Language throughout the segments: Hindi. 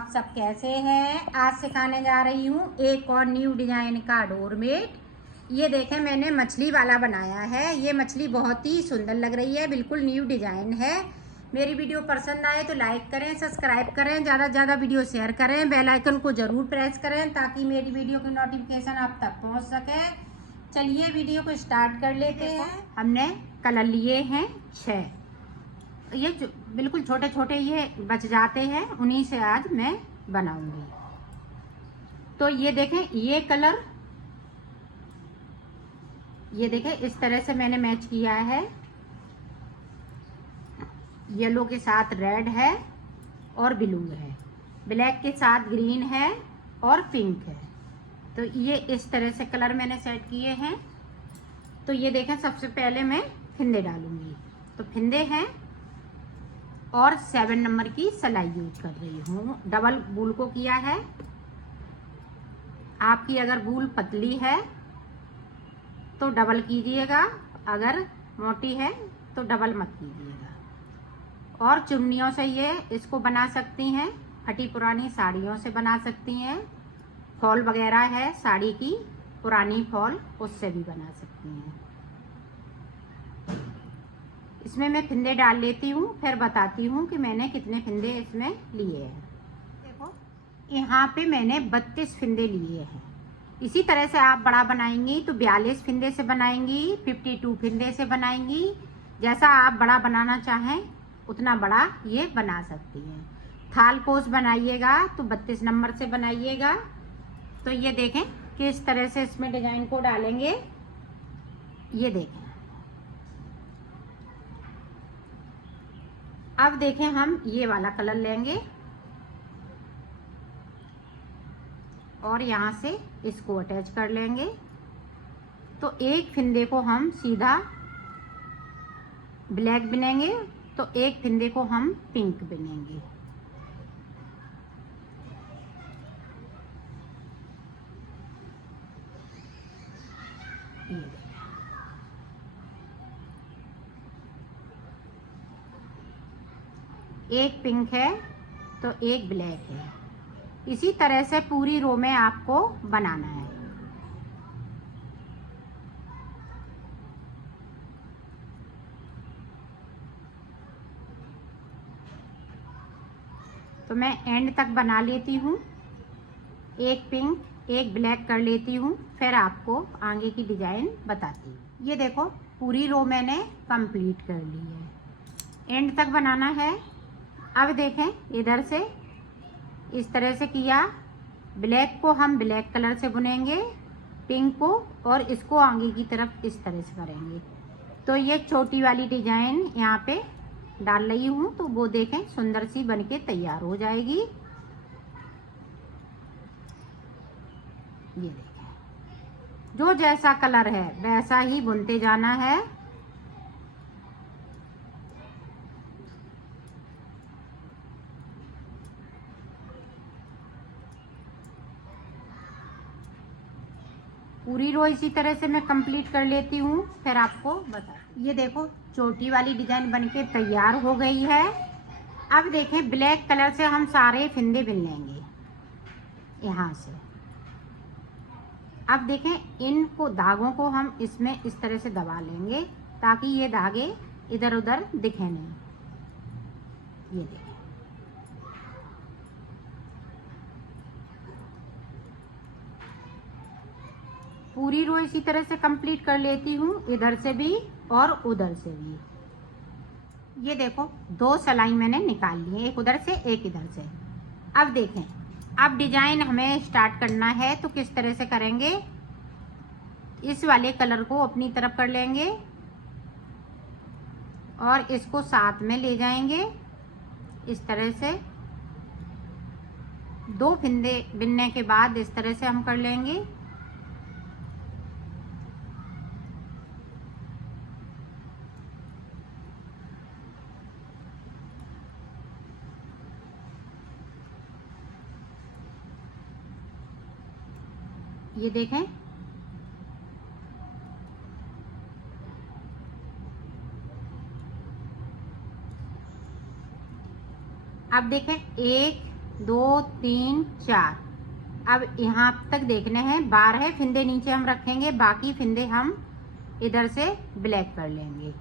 आप सब कैसे हैं। आज सिखाने जा रही हूँ एक और न्यू डिजाइन का डोरमेट। ये देखें, मैंने मछली वाला बनाया है। ये मछली बहुत ही सुंदर लग रही है, बिल्कुल न्यू डिजाइन है। मेरी वीडियो पसंद आए तो लाइक करें, सब्सक्राइब करें, ज़्यादा से ज़्यादा वीडियो शेयर करें, बेल आइकन को ज़रूर प्रेस करें ताकि मेरी वीडियो की नोटिफिकेशन आप तक पहुँच सके। चलिए वीडियो को स्टार्ट कर लेते हैं। हमने कलर लिए हैं 6। ये बिल्कुल छोटे छोटे ये बच जाते हैं, उन्हीं से आज मैं बनाऊंगी। तो ये देखें, ये कलर, ये देखें इस तरह से मैंने मैच किया है। येलो के साथ रेड है और ब्लू है, ब्लैक के साथ ग्रीन है और पिंक है। तो ये इस तरह से कलर मैंने सेट किए हैं। तो ये देखें, सबसे पहले मैं फिंदे डालूंगी। तो फिंदे हैं और 7 नंबर की सिलाई यूज कर रही हूँ। डबल बूल को किया है। आपकी अगर बूल पतली है तो डबल कीजिएगा, अगर मोटी है तो डबल मत कीजिएगा। और चुन्नियों से ये इसको बना सकती हैं, फटी पुरानी साड़ियों से बना सकती हैं। फॉल वगैरह है साड़ी की, पुरानी फॉल, उससे भी बना सकती हैं। इसमें मैं फिंदे डाल लेती हूँ, फिर बताती हूँ कि मैंने कितने फिंदे इसमें लिए हैं। देखो, यहाँ पे मैंने 32 फिंदे लिए हैं। इसी तरह से आप बड़ा बनाएंगी तो 42 फिंदे से बनाएंगी, 52 फिंदे से बनाएंगी। जैसा आप बड़ा बनाना चाहें उतना बड़ा ये बना सकती हैं। थाल पोस बनाइएगा तो 32 नंबर से बनाइएगा। तो ये देखें किस तरह से इसमें डिजाइन को डालेंगे। ये देखें, अब देखें हम ये वाला कलर लेंगे और यहाँ से इसको अटैच कर लेंगे। तो एक फिंदे को हम सीधा ब्लैक बिनेंगे, तो एक फिंदे को हम पिंक बिनेंगे। एक पिंक है तो एक ब्लैक है। इसी तरह से पूरी रो में आपको बनाना है। तो मैं एंड तक बना लेती हूँ, एक पिंक एक ब्लैक कर लेती हूँ, फिर आपको आगे की डिजाइन बताती हूँ। ये देखो, पूरी रो मैंने कंप्लीट कर ली है, एंड तक बनाना है। अब देखें, इधर से इस तरह से किया, ब्लैक को हम ब्लैक कलर से बुनेंगे, पिंक को, और इसको आगे की तरफ इस तरह से करेंगे। तो ये छोटी वाली डिजाइन यहाँ पे डाल रही हूँ, तो वो देखें सुंदर सी बनके तैयार हो जाएगी। ये देखें, जो जैसा कलर है वैसा ही बुनते जाना है। पूरी रो इसी तरह से मैं कंप्लीट कर लेती हूँ, फिर आपको बता। ये देखो, चोटी वाली डिजाइन बनके तैयार हो गई है। अब देखें, ब्लैक कलर से हम सारे फिंदे बिन लेंगे यहाँ से। अब देखें, इनको धागों को हम इसमें इस तरह से दबा लेंगे ताकि ये धागे इधर उधर दिखे नहीं। ये देखें, पूरी रो इसी तरह से कंप्लीट कर लेती हूँ, इधर से भी और उधर से भी। ये देखो, 2 सिलाई मैंने निकाल ली है, एक उधर से एक इधर से। अब देखें, अब डिजाइन हमें स्टार्ट करना है तो किस तरह से करेंगे। इस वाले कलर को अपनी तरफ कर लेंगे और इसको साथ में ले जाएंगे इस तरह से। 2 फिंदे बिनने के बाद इस तरह से हम कर लेंगे। ये देखें, अब देखें, 1 2 3 4। अब यहाँ तक देखने हैं, 12 फिंदे नीचे हम रखेंगे, बाकी फिंदे हम इधर से ब्लैक कर लेंगे।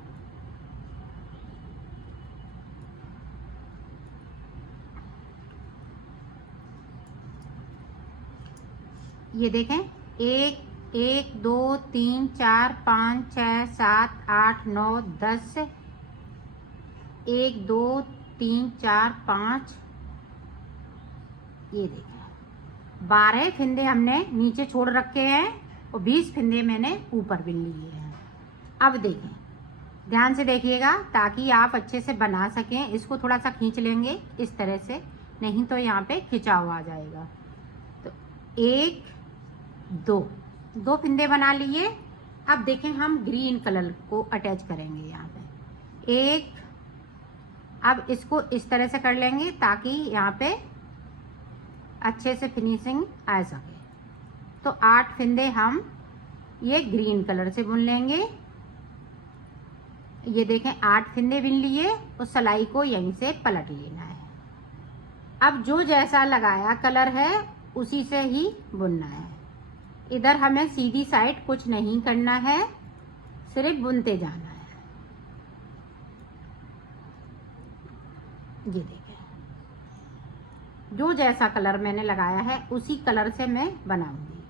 ये देखें, 1 1 2 3 4 5 6 7 8 9 10, 1 2 3 4 5, ये देखें 12 फिंदे हमने नीचे छोड़ रखे हैं और 20 फिंदे मैंने ऊपर बिन लिए हैं। अब देखें, ध्यान से देखिएगा ताकि आप अच्छे से बना सकें। इसको थोड़ा सा खींच लेंगे इस तरह से, नहीं तो यहाँ पे खिंचाव आ जाएगा। तो 1 2 फिंदे बना लिए। अब देखें, हम ग्रीन कलर को अटैच करेंगे यहाँ पे। 1, अब इसको इस तरह से कर लेंगे ताकि यहाँ पे अच्छे से फिनिशिंग आ सके। तो 8 फिंदे हम ये ग्रीन कलर से बुन लेंगे। ये देखें, 8 फिंदे बिन लिए, उस सिलाई को यहीं से पलट लेना है। अब जो जैसा लगाया कलर है उसी से ही बुनना है। इधर हमें सीधी साइड कुछ नहीं करना है, सिर्फ बुनते जाना है। ये देखें, जो जैसा कलर मैंने लगाया है उसी कलर से मैं बनाऊंगी,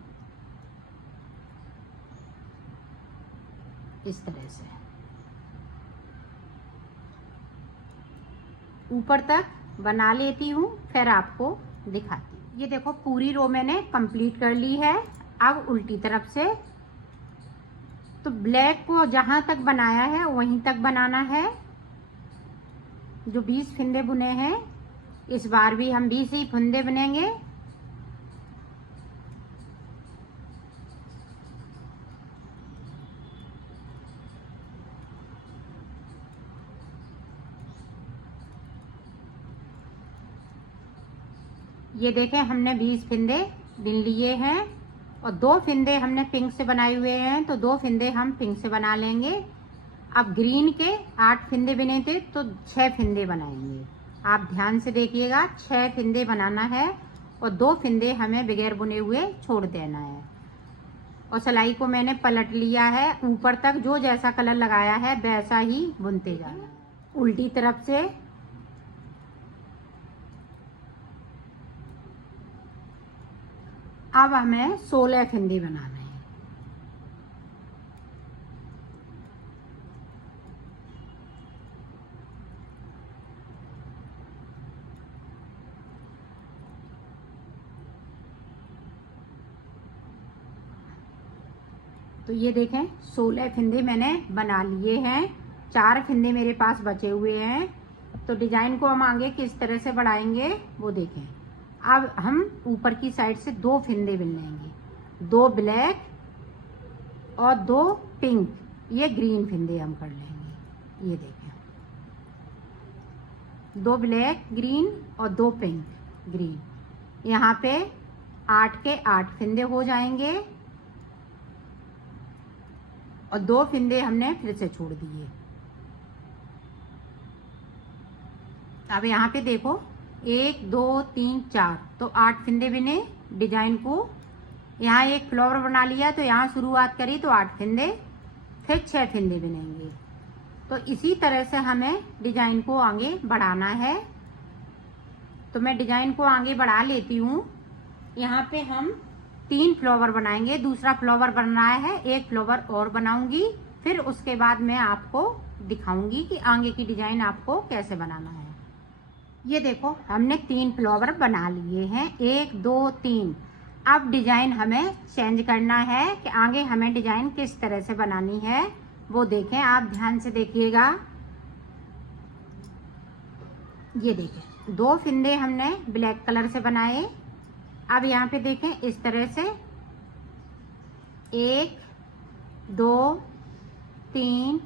इस तरह से ऊपर तक बना लेती हूँ, फिर आपको दिखाती हूँ। ये देखो, पूरी रो मैंने कंप्लीट कर ली है। अब उल्टी तरफ से, तो ब्लैक को जहां तक बनाया है वहीं तक बनाना है। जो 20 फिंदे बुने हैं, इस बार भी हम 20 ही फंदे बुनेंगे। ये देखें, हमने 20 फिंदे बिन लिए हैं और 2 फिंदे हमने पिंक से बनाए हुए हैं, तो 2 फिंदे हम पिंक से बना लेंगे। अब ग्रीन के 8 फिंदे बने थे तो 6 फिंदे बनाएंगे। आप ध्यान से देखिएगा, 6 फिंदे बनाना है और 2 फिंदे हमें बगैर बुने हुए छोड़ देना है। और सिलाई को मैंने पलट लिया है, ऊपर तक जो जैसा कलर लगाया है वैसा ही बुनते जाना है। उल्टी तरफ से अब हमें 16 फिंदे बनाना है। तो ये देखें, 16 फिंदे मैंने बना लिए हैं। 4 फिंदे मेरे पास बचे हुए हैं। तो डिजाइन को हम आगे किस तरह से बढ़ाएंगे वो देखें। अब हम ऊपर की साइड से 2 फिंदे बिन लेंगे, 2 ब्लैक और 2 पिंक, ये ग्रीन फिंदे हम कर लेंगे। ये देखें, 2 ब्लैक ग्रीन और 2 पिंक ग्रीन। यहाँ पे 8 के 8 फिंदे हो जाएंगे और 2 फिंदे हमने फिर से छोड़ दिए। अब यहाँ पे देखो, 1 2 3 4, तो 8 फिंदे बिने। डिजाइन को यहाँ एक फ्लावर बना लिया, तो यहाँ शुरुआत करी तो 8 फिंदे, फिर 6 फिंदे बिनेंगे। तो इसी तरह से हमें डिजाइन को आगे बढ़ाना है। तो मैं डिजाइन को आगे बढ़ा लेती हूँ। यहाँ पे हम 3 फ्लावर बनाएंगे, दूसरा फ्लावर बन रहा है, 1 फ्लावर और बनाऊंगी, फिर उसके बाद मैं आपको दिखाऊंगी कि आगे की डिजाइन आपको कैसे बनाना है। ये देखो, हमने 3 फ्लावर बना लिए हैं, 1 2 3। अब डिजाइन हमें चेंज करना है कि आगे हमें डिजाइन किस तरह से बनानी है वो देखें। आप ध्यान से देखिएगा। ये देखें, 2 फिंदे हमने ब्लैक कलर से बनाए। अब यहाँ पे देखें, इस तरह से 1 2 3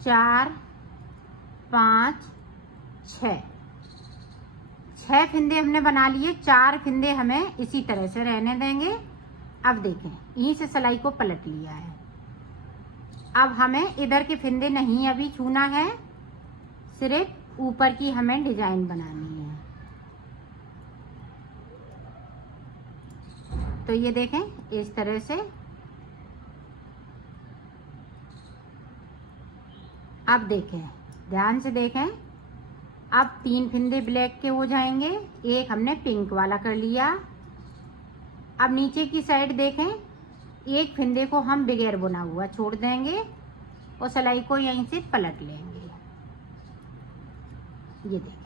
4 5 6 फिंदे हमने बना लिए। 4 फिंदे हमें इसी तरह से रहने देंगे। अब देखें, यहीं से सिलाई को पलट लिया है। अब हमें इधर के फिंदे नहीं अभी छूना है, सिर्फ ऊपर की हमें डिजाइन बनानी है। तो ये देखें इस तरह से। अब देखें, ध्यान से देखें, अब 3 फंदे ब्लैक के हो जाएंगे, एक हमने पिंक वाला कर लिया। अब नीचे की साइड देखें, एक फंदे को हम बगैर बुना हुआ छोड़ देंगे और सिलाई को यहीं से पलट लेंगे। ये देखें,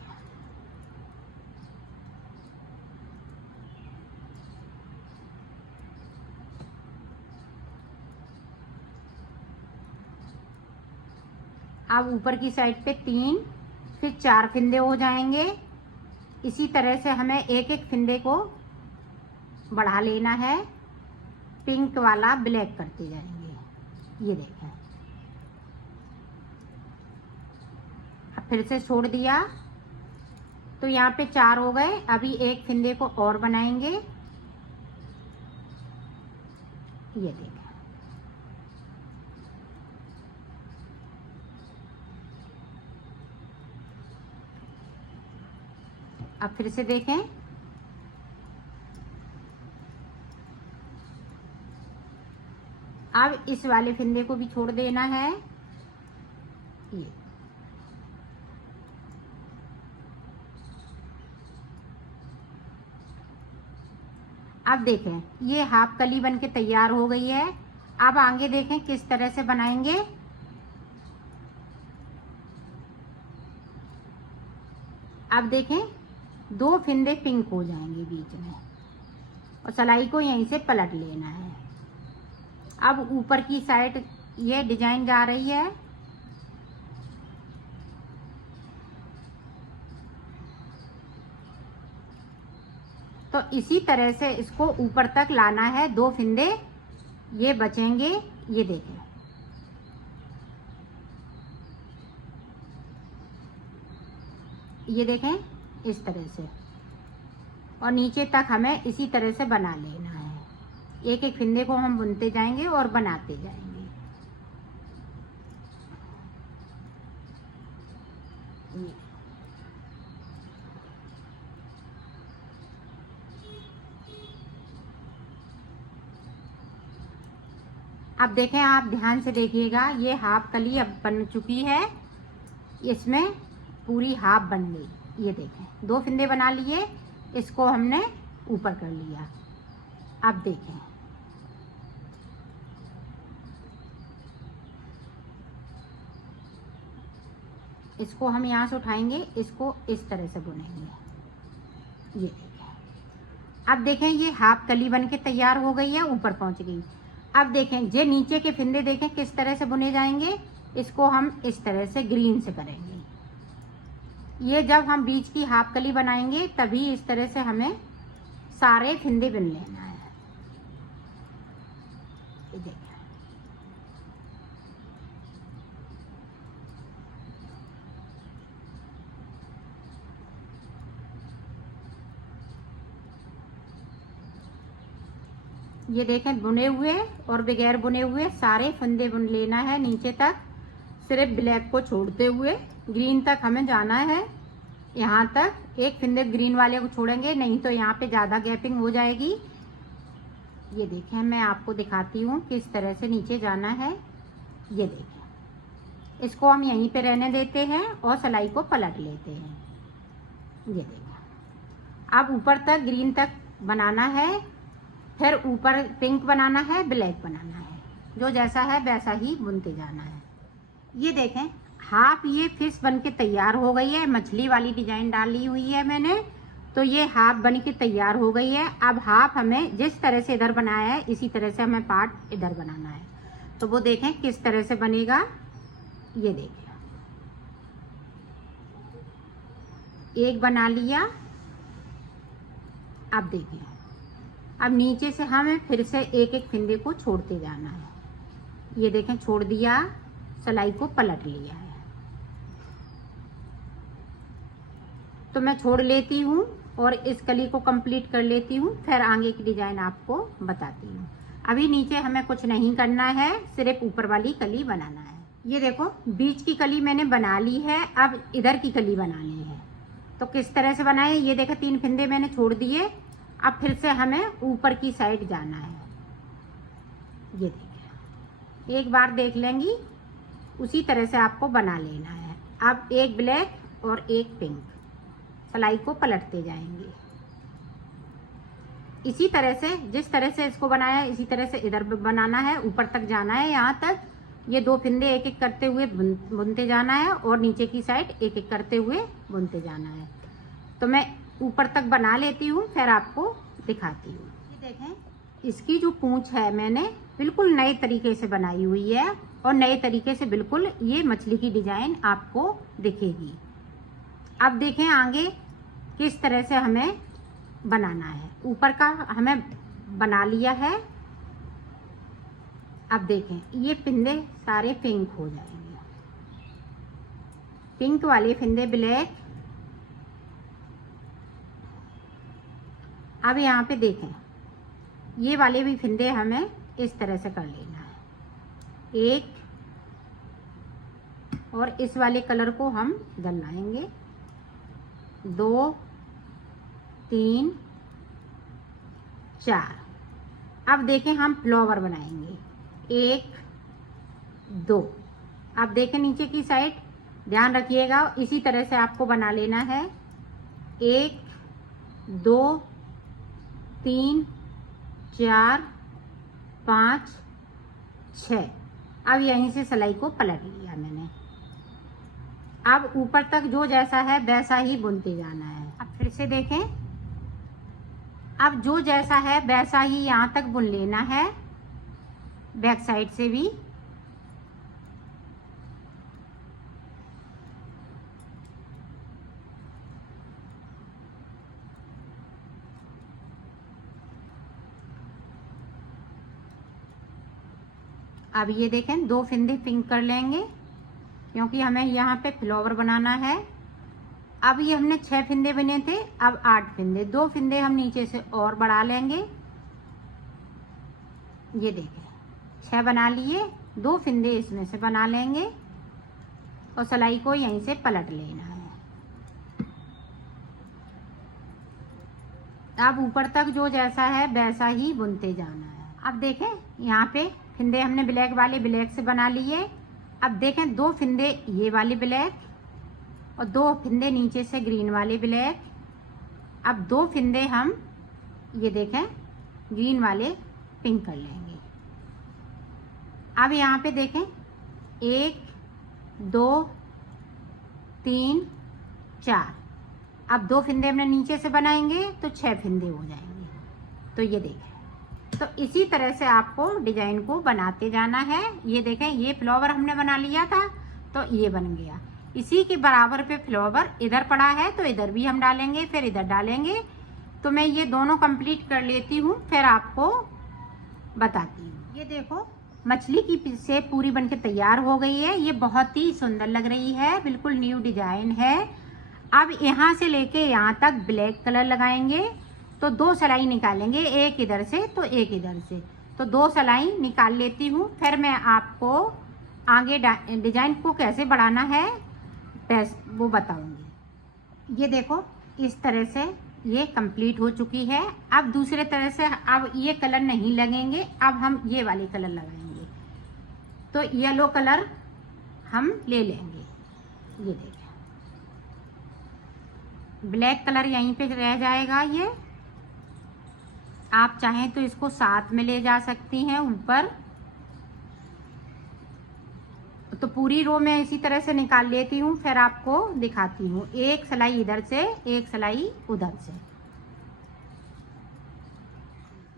अब ऊपर की साइड पे 3 फिर 4 फंदे हो जाएंगे। इसी तरह से हमें एक एक फंदे को बढ़ा लेना है, पिंक वाला ब्लैक करते जाएंगे। ये देखें, अब फिर से छोड़ दिया तो यहाँ पे 4 हो गए। अभी एक फंदे को और बनाएंगे। ये देखें, अब फिर से देखें, अब इस वाले फंदे को भी छोड़ देना है। ये अब देखें, ये हाफ कली बन के तैयार हो गई है। अब आगे देखें किस तरह से बनाएंगे। अब देखें 2 फंदे पिंक हो जाएंगे बीच में और सिलाई को यहीं से पलट लेना है। अब ऊपर की साइड ये डिजाइन जा रही है। तो इसी तरह से इसको ऊपर तक लाना है। 2 फंदे ये बचेंगे। ये देखें, ये देखें इस तरह से, और नीचे तक हमें इसी तरह से बना लेना है। एक एक फंदे को हम बुनते जाएंगे और बनाते जाएंगे। अब देखें, आप ध्यान से देखिएगा, ये हाफ कली अब बन चुकी है, इसमें पूरी हाफ बन गई। ये देखें 2 फंदे बना लिए, इसको हमने ऊपर कर लिया। अब देखें, इसको हम यहाँ से उठाएंगे, इसको इस तरह से बुनेंगे। ये देखें, अब देखें ये हाफ कली बन के तैयार हो गई है, ऊपर पहुँच गई। अब देखें जे नीचे के फंदे देखें किस तरह से बुने जाएंगे। इसको हम इस तरह से ग्रीन से करेंगे। ये जब हम बीच की हाफ कली बनाएंगे तभी इस तरह से हमें सारे फंदे बुन लेना है। ये देखें, ये देखें बुने हुए और बगैर बुने हुए सारे फंदे बुन लेना है नीचे तक, सिर्फ ब्लैक को छोड़ते हुए। ग्रीन तक हमें जाना है, यहाँ तक एक फंदे ग्रीन वाले को छोड़ेंगे, नहीं तो यहाँ पे ज़्यादा गैपिंग हो जाएगी। ये देखें, मैं आपको दिखाती हूँ किस तरह से नीचे जाना है। ये देखें, इसको हम यहीं पे रहने देते हैं और सिलाई को पलट लेते हैं। ये देखें, अब ऊपर तक ग्रीन तक बनाना है, फिर ऊपर पिंक बनाना है, ब्लैक बनाना है, जो जैसा है वैसा ही बुनते जाना है। ये देखें, हाफ ये फिश बन के तैयार हो गई है। मछली वाली डिजाइन डाली हुई है मैंने, तो ये हाफ बन के तैयार हो गई है। अब हाफ हमें जिस तरह से इधर बनाया है इसी तरह से हमें पार्ट इधर बनाना है। तो वो देखें किस तरह से बनेगा। ये देखें, एक बना लिया। अब देखें, अब नीचे से हमें फिर से एक एक फंदे को छोड़ते जाना है। ये देखें, छोड़ दिया, सिलाई को पलट लिया है। तो मैं छोड़ लेती हूँ और इस कली को कंप्लीट कर लेती हूँ, फिर आगे की डिजाइन आपको बताती हूँ। अभी नीचे हमें कुछ नहीं करना है, सिर्फ ऊपर वाली कली बनाना है। ये देखो, बीच की कली मैंने बना ली है, अब इधर की कली बनानी है। तो किस तरह से बनाए, ये देखो 3 फंदे मैंने छोड़ दिए। अब फिर से हमें ऊपर की साइड जाना है। ये देखिए, एक बार देख लेंगी, उसी तरह से आपको बना लेना है। अब एक ब्लैक और एक पिंक, सिलाई को पलटते जाएंगे। इसी तरह से, जिस तरह से इसको बनाया है इसी तरह से इधर बनाना है, ऊपर तक जाना है। यहाँ तक ये 2 फिंदे एक एक करते हुए बुनते जाना है और नीचे की साइड एक एक करते हुए बुनते जाना है। तो मैं ऊपर तक बना लेती हूँ, फिर आपको दिखाती हूँ। ये देखें, इसकी जो पूंछ है मैंने बिल्कुल नए तरीके से बनाई हुई है और नए तरीके से बिल्कुल ये मछली की डिजाइन आपको दिखेगी। अब देखें आगे किस तरह से हमें बनाना है। ऊपर का हमें बना लिया है। अब देखें, ये फिंदे सारे पिंक हो जाएंगे, पिंक वाले फिंदे ब्लैक। अब यहाँ पे देखें, ये वाले भी फिंदे हमें इस तरह से कर लेना है। एक और इस वाले कलर को हम इधर लाएंगे। 2 3 4। अब देखें, हम फ्लावर बनाएंगे। 1 2। अब देखें नीचे की साइड, ध्यान रखिएगा, इसी तरह से आपको बना लेना है। 1 2 3 4 5 6। अब यहीं से सिलाई को पलट लिया मैंने। अब ऊपर तक जो जैसा है वैसा ही बुनते जाना है। अब फिर से देखें, अब जो जैसा है वैसा ही यहाँ तक बुन लेना है, बैक साइड से भी। अब ये देखें, 2 फिंदे पिंक कर लेंगे क्योंकि हमें यहाँ पे फ्लावर बनाना है। अब ये हमने 6 फिंदे बने थे, अब 8 फिंदे, 2 फिंदे हम नीचे से और बढ़ा लेंगे। ये देखें, 6 बना लिए, 2 फिंदे इसमें से बना लेंगे और सिलाई को यहीं से पलट लेना है। अब ऊपर तक जो जैसा है वैसा ही बुनते जाना है। अब देखें, यहाँ पे फिंदे हमने ब्लैक वाले ब्लैक से बना लिए। अब देखें, 2 फिंदे ये वाले ब्लैक और 2 फिंदे नीचे से ग्रीन वाले ब्लैक। अब 2 फिंदे हम ये देखें ग्रीन वाले पिंक कर लेंगे। अब यहाँ पे देखें, 1 2 3 4। अब 2 फिंदे हमने नीचे से बनाएंगे तो 6 फिंदे हो जाएंगे। तो ये देखें, तो इसी तरह से आपको डिजाइन को बनाते जाना है। ये देखें, ये फ्लावर हमने बना लिया था तो ये बन गया। इसी के बराबर पे फ्लावर इधर पड़ा है तो इधर भी हम डालेंगे, फिर इधर डालेंगे। तो मैं ये दोनों कंप्लीट कर लेती हूँ, फिर आपको बताती हूँ। ये देखो, मछली की शेप पूरी बनके तैयार हो गई है। ये बहुत ही सुंदर लग रही है, बिल्कुल न्यू डिजाइन है। अब यहाँ से लेके यहाँ तक ब्लैक कलर लगाएंगे तो 2 सिलाई निकालेंगे, एक इधर से तो एक इधर से। तो 2 सिलाई निकाल लेती हूँ, फिर मैं आपको आगे डिजाइन को कैसे बढ़ाना है वो बताऊंगी। ये देखो, इस तरह से ये कंप्लीट हो चुकी है। अब दूसरे तरह से, अब ये कलर नहीं लगेंगे, अब हम ये वाले कलर लगाएंगे। तो येलो कलर हम ले लेंगे। ये देखिए, ब्लैक कलर यहीं पे रह जाएगा। ये आप चाहें तो इसको साथ में ले जा सकती हैं ऊपर। तो पूरी रो में इसी तरह से निकाल लेती हूँ, फिर आपको दिखाती हूँ। एक सिलाई इधर से, एक सिलाई उधर से।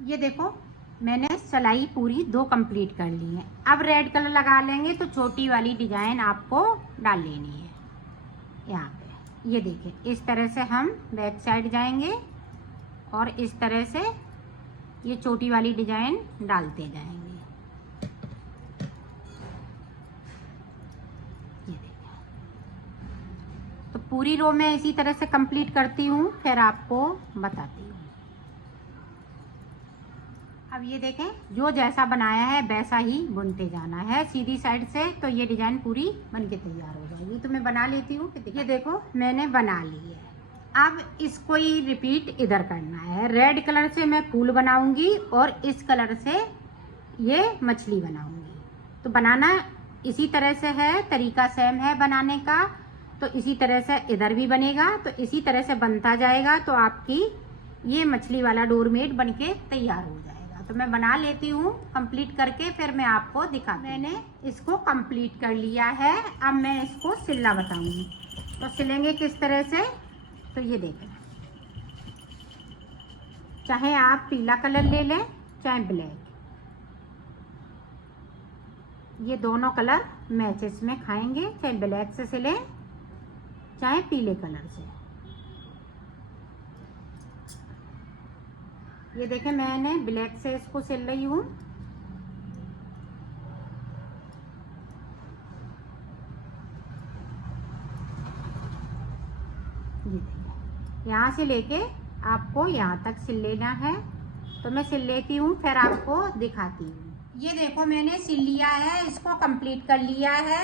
ये देखो, मैंने सिलाई पूरी 2 कंप्लीट कर ली है। अब रेड कलर लगा लेंगे तो छोटी वाली डिजाइन आपको डाल लेनी है यहाँ पे। ये देखिए, इस तरह से हम बैक साइड जाएंगे और इस तरह से ये छोटी वाली डिजाइन डालते जाएंगे। ये देखिए, तो पूरी रो में इसी तरह से कंप्लीट करती हूँ, फिर आपको बताती हूँ। अब ये देखें, जो जैसा बनाया है वैसा ही बुनते जाना है सीधी साइड से, तो ये डिजाइन पूरी बनके तैयार हो जाएगी। तो मैं बना लेती हूँ। ये देखो, मैंने बना ली है। अब इसको ही रिपीट इधर करना है। रेड कलर से मैं फूल बनाऊंगी और इस कलर से ये मछली बनाऊंगी। तो बनाना इसी तरह से है, तरीका सेम है बनाने का। तो इसी तरह से इधर भी बनेगा, तो इसी तरह से बनता जाएगा तो आपकी ये मछली वाला डोरमेट बनके तैयार हो जाएगा। तो मैं बना लेती हूँ कंप्लीट करके, फिर मैं आपको दिखा। मैंने इसको कंप्लीट कर लिया है। अब मैं इसको सिलना बताऊंगी। तो सिलेंगे किस तरह से, तो ये देखें, चाहे आप पीला कलर ले लें चाहे ब्लैक, ये दोनों कलर मैच इसमें खाएंगे। चाहे ब्लैक से सिलें चाहे पीले कलर से। ये देखें, मैंने ब्लैक से इसको सिल रही हूँ। ये देखें, यहाँ से लेके आपको यहाँ तक सिल लेना है। तो मैं सिल लेती हूँ, फिर आपको दिखाती हूँ। ये देखो, मैंने सिल लिया है, इसको कंप्लीट कर लिया है।